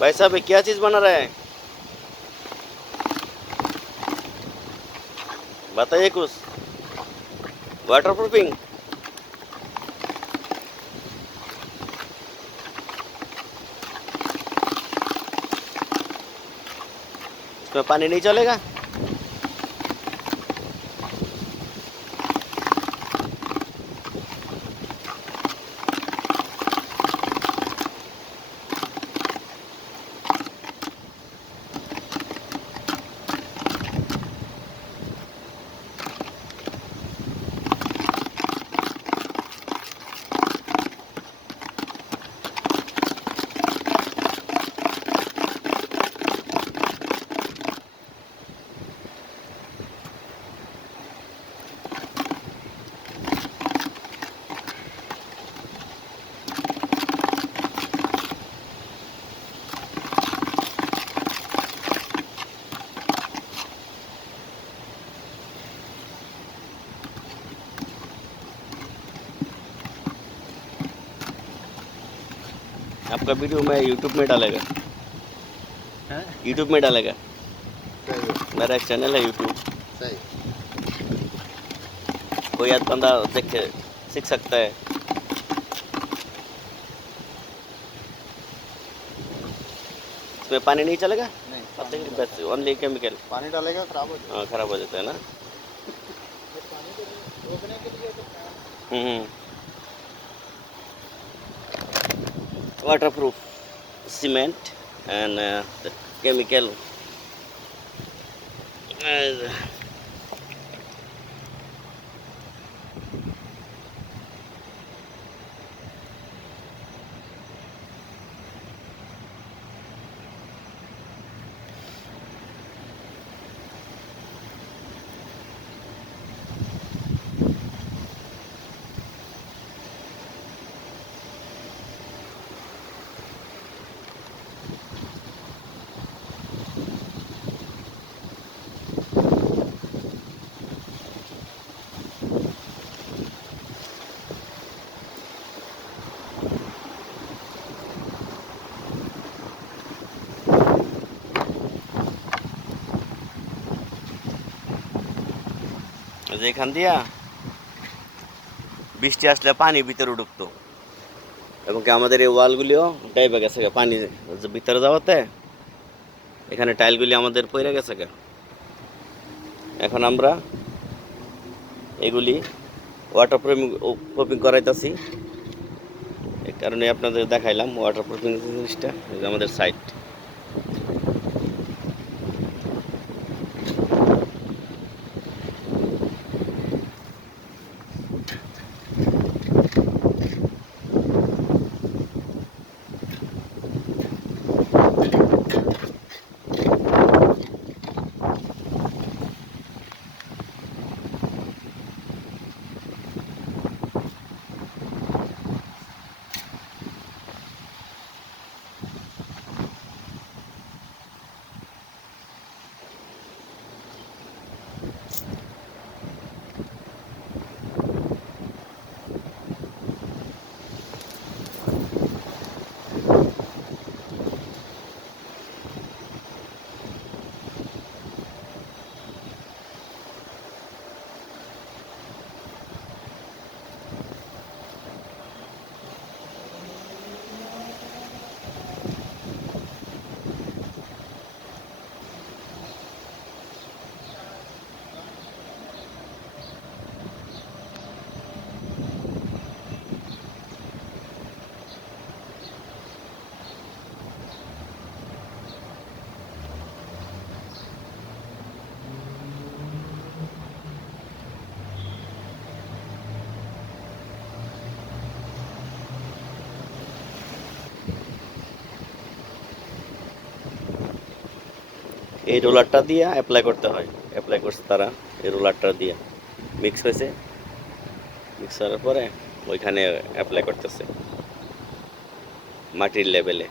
भाई साहब ये क्या चीज़ बना रहा है? बताइए कुछ। Water proofing. इसमें पानी नहीं चलेगा? आपका वीडियो मैं यूट्यूब में डालेगा। हैं? यूट्यूब में डालेगा। सही मेरा एक चैनल है यूट्यूब। सही। कोई आध बंदा देख के सीख सकता है। इसमें पानी नहीं चलेगा? नहीं, पता पानी है नहीं बस ओनली केमिकल। पानी डालेगा खराब हो जाएगा। हाँ खराब हो जाता है ना। पानी को रोकने के लिए तो हम्म। Waterproof cement and the chemical. Uh, যেখান দিয়া বৃষ্টি আসলে পানি ভিতরে ঢুকতো এবং কি আমাদের এই ওয়ালগুলিও ডাইবে গেছে গা পানি ভিতরে যাওয়াতে এখানে টাইলগুলি আমাদের পড়ে গেছে গা। এখন আমরা এগুলি ওয়াটার প্রুফিং করাইতেছি। এই কারণে আপনাদের দেখাইলাম ওয়াটার প্রুফিং জিনিসটা। এই যে আমাদের সাইট। এই রোলারটা দিয়ে অ্যাপ্লাই করতে হয়। অ্যাপ্লাই করছে তারা এই রোলারটা দিয়ে মিক্স হয়েছে। মিক্স করার পরে ওইখানে অ্যাপ্লাই করতেছে মাটির লেভেলে।